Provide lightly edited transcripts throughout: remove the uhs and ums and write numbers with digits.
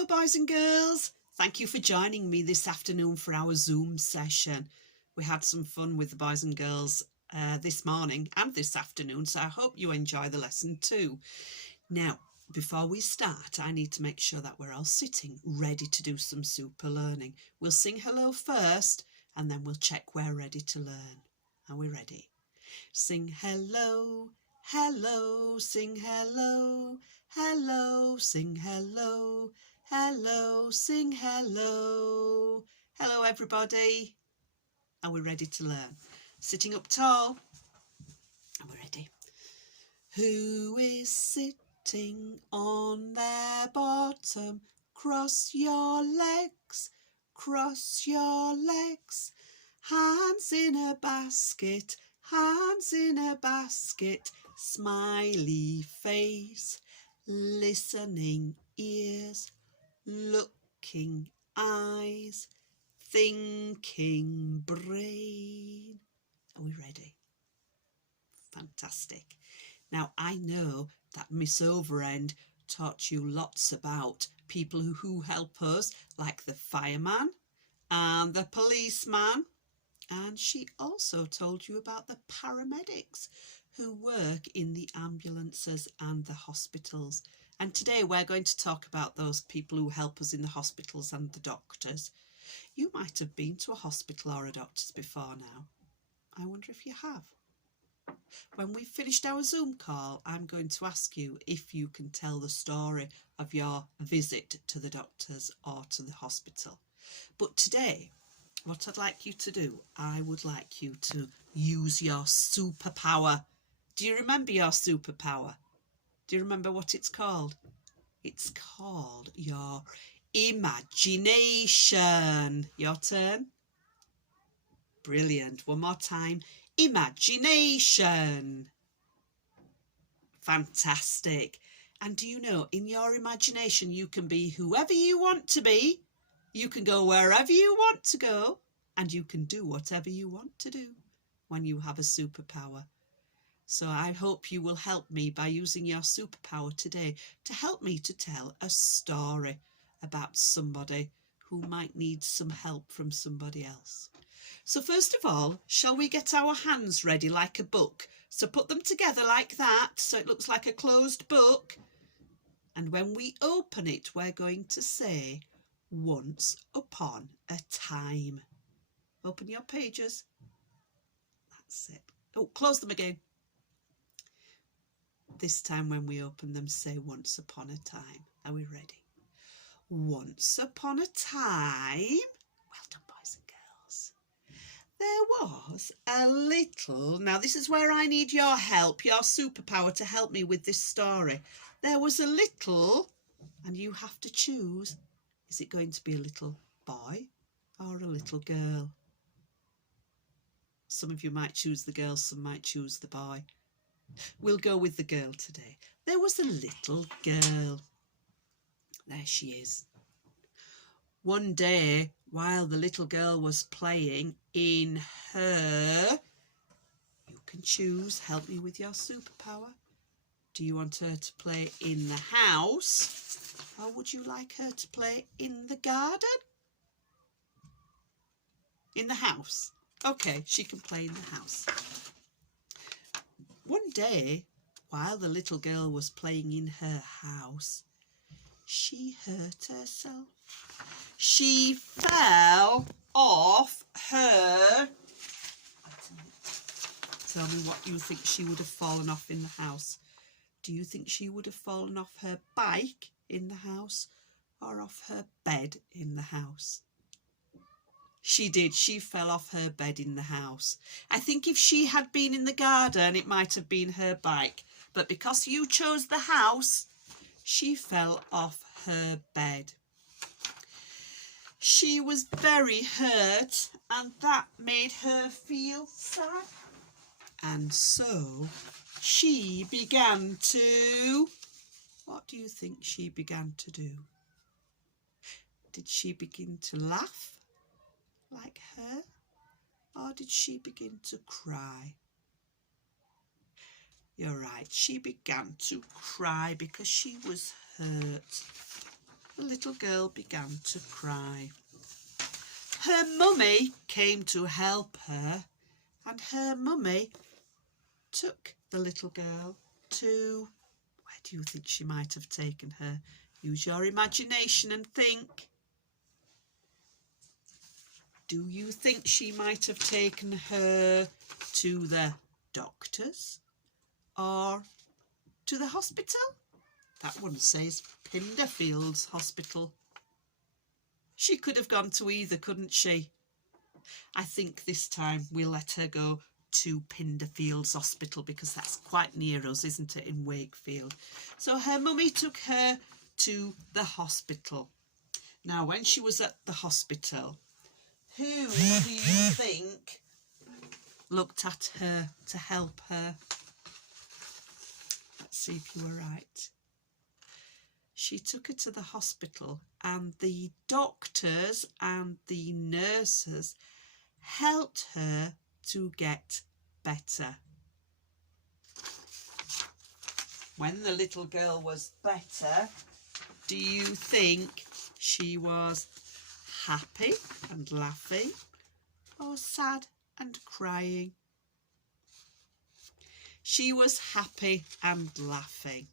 Hello boys and girls, thank you for joining me this afternoon for our Zoom session. We had some fun with the boys and girls this morning and this afternoon, so I hope you enjoy the lesson too. Now, before we start, I need to make sure that we're all sitting ready to do some super learning. We'll sing hello first and then we'll check we're ready to learn. Are we ready? Sing hello, hello, sing hello, hello, sing hello, hello, sing hello. Hello everybody. Are we ready to learn? Sitting up tall. Are we ready? Who is sitting on their bottom? Cross your legs, cross your legs. Hands in a basket, hands in a basket. Smiley face, listening ears, looking eyes, thinking brain. Are we ready? Fantastic. Now I know that Miss Overend taught you lots about people who help us, like the fireman and the policeman. And she also told you about the paramedics who work in the ambulances and the hospitals. And today we're going to talk about those people who help us in the hospitals and the doctors. You might have been to a hospital or a doctor's before now. I wonder if you have. When we've finished our Zoom call, I'm going to ask you if you can tell the story of your visit to the doctors or to the hospital. But today, what I'd like you to do, I would like you to use your superpower. Do you remember your superpower? Do you remember what it's called? It's called your imagination. Your turn. Brilliant. One more time. Imagination. Fantastic. And do you know, in your imagination, you can be whoever you want to be. You can go wherever you want to go, and you can do whatever you want to do when you have a superpower. So I hope you will help me by using your superpower today to help me to tell a story about somebody who might need some help from somebody else. So first of all, shall we get our hands ready like a book? So put them together like that, so it looks like a closed book. And when we open it, we're going to say, once upon a time. Open your pages. That's it. Oh, close them again. This time when we open them, say once upon a time. Are we ready? Once upon a time. Well done, boys and girls. There was a little, now this is where I need your help, your superpower to help me with this story. There was a little, and you have to choose, is it going to be a little boy or a little girl? Some of you might choose the girl, some might choose the boy. We'll go with the girl today. There was a little girl. There she is. One day, while the little girl was playing in her, you can choose, help me with your superpower. Do you want her to play in the house, or would you like her to play in the garden? In the house. Okay, she can play in the house. One day, while the little girl was playing in her house, she hurt herself. She fell off her... Tell me what you think she would have fallen off in the house. Do you think she would have fallen off her bike in the house or off her bed in the house? She did. She fell off her bed in the house. I think if she had been in the garden, it might have been her bike. But because you chose the house, she fell off her bed. She was very hurt, and that made her feel sad. And so she began to... What do you think she began to do? Did she begin to laugh like her? Or did she begin to cry? You're right, she began to cry because she was hurt. the little girl began to cry. Her mummy came to help her, and her mummy took the little girl to... Where do you think she might have taken her? Use your imagination and think. Do you think she might have taken her to the doctors or to the hospital? That one says Pinderfields Hospital. She could have gone to either, couldn't she? I think this time we'll let her go to Pinderfields Hospital because that's quite near us, isn't it, in Wakefield? So her mummy took her to the hospital. Now, when she was at the hospital, who do you think looked at her to help her? Let's see if you were right. She took her to the hospital and the doctors and the nurses helped her to get better. When the little girl was better, do you think she was happy and laughing or sad and crying? She was happy and laughing.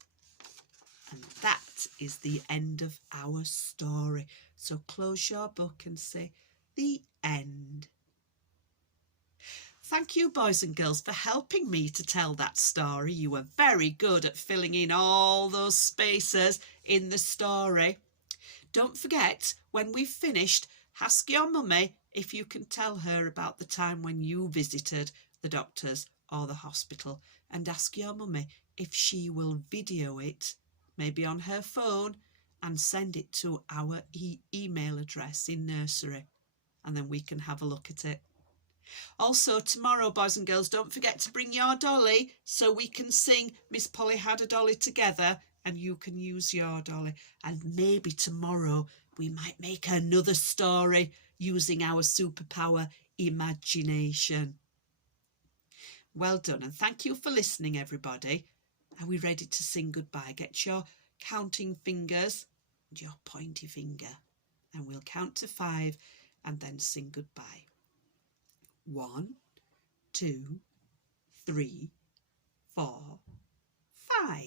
And that is the end of our story. So close your book and say, the end. Thank you, boys and girls, for helping me to tell that story. You were very good at filling in all those spaces in the story. Don't forget, when we've finished, ask your mummy if you can tell her about the time when you visited the doctors or the hospital, and ask your mummy if she will video it, maybe on her phone, and send it to our email address in nursery, and then we can have a look at it. Also, tomorrow, boys and girls, don't forget to bring your dolly so we can sing Miss Polly Had a Dolly together, and you can use your dolly. And maybe tomorrow we might make another story using our superpower imagination. Well done, and thank you for listening, everybody. Are we ready to sing goodbye? Get your counting fingers and your pointy finger, and we'll count to 5 and then sing goodbye. 1, 2, 3, 4, 5.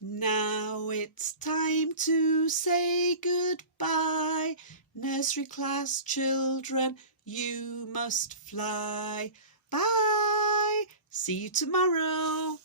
Now it's time to say goodbye. Nursery class children, you must fly. Bye. See you tomorrow.